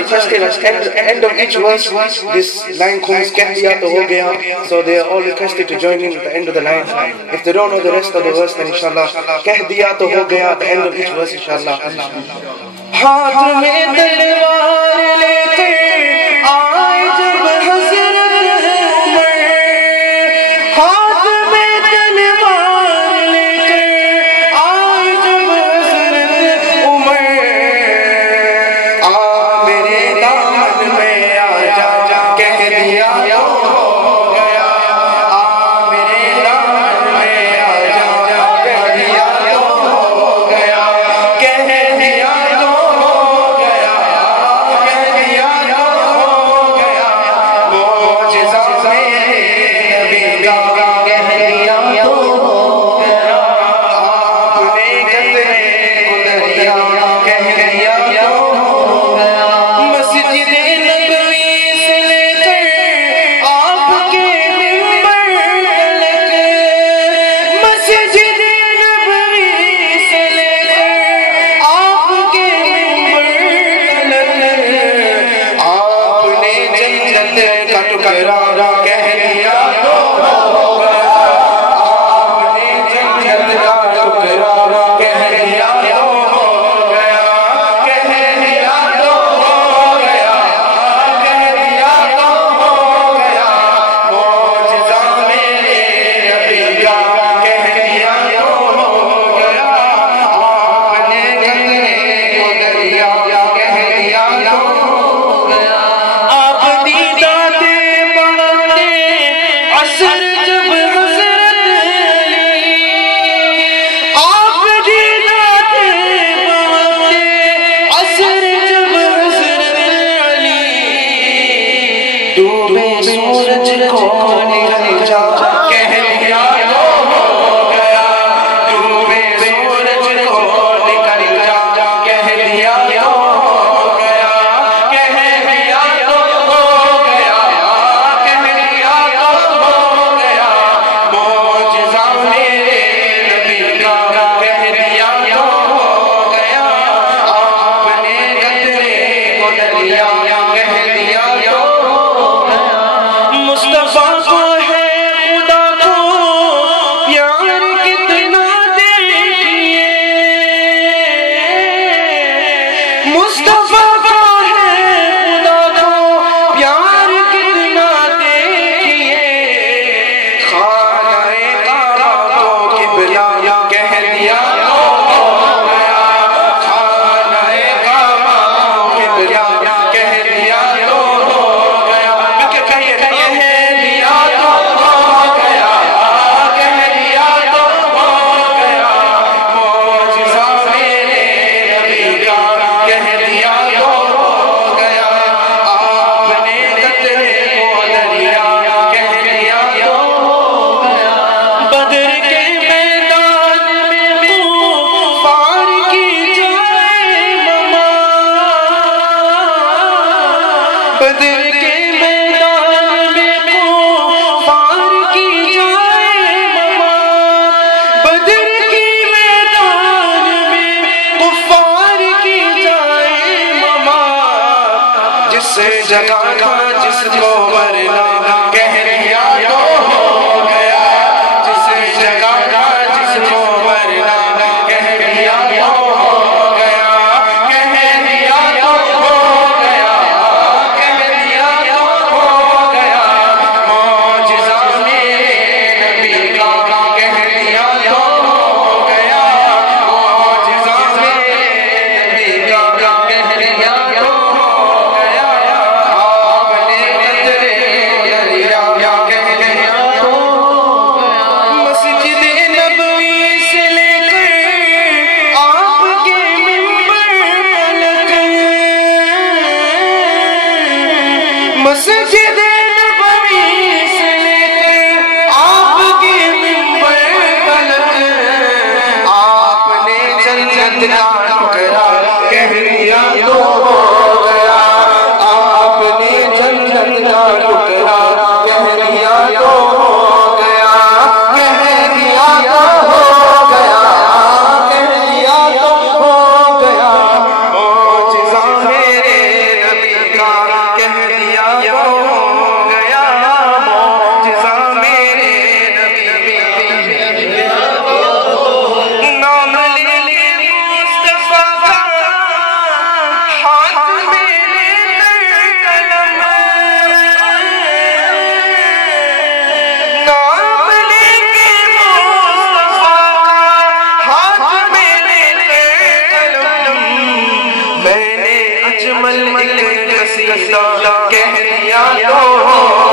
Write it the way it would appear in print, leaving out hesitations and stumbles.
requested at the end of each verse, this line comes, keh diya to ho gaya. So they are all requested to join in at the end of the line. If they don't know the rest of the verse, then inshallah, keh diya to ho gaya at the end of each verse, inshallah. ہاتھ میں تلوار لے کر آئے جب حضرت عمر، ہاتھ میں تلوار لے کر آئے جب حضرت عمر، آ میرے دامن میں آ جا کہہ دیا ہو گیا، آ میرے دامن میں آ جا کہہ دیا ہو گیا، کہہ دیا جس کو مرنا کہہ دیا ہو گیا، جس جگہ کا جس کو مرنا کہہ دیا ہو گیا، کہہ دیا ہو گیا، کہہ دیا ہو گیا، معجزہ میرے نبی کا کہہ دیا ہو گیا، معجزہ میرے نبی کا کہہ دیا ہو گیا، آپ نے قطرے رسیدہ کہہ دیا تو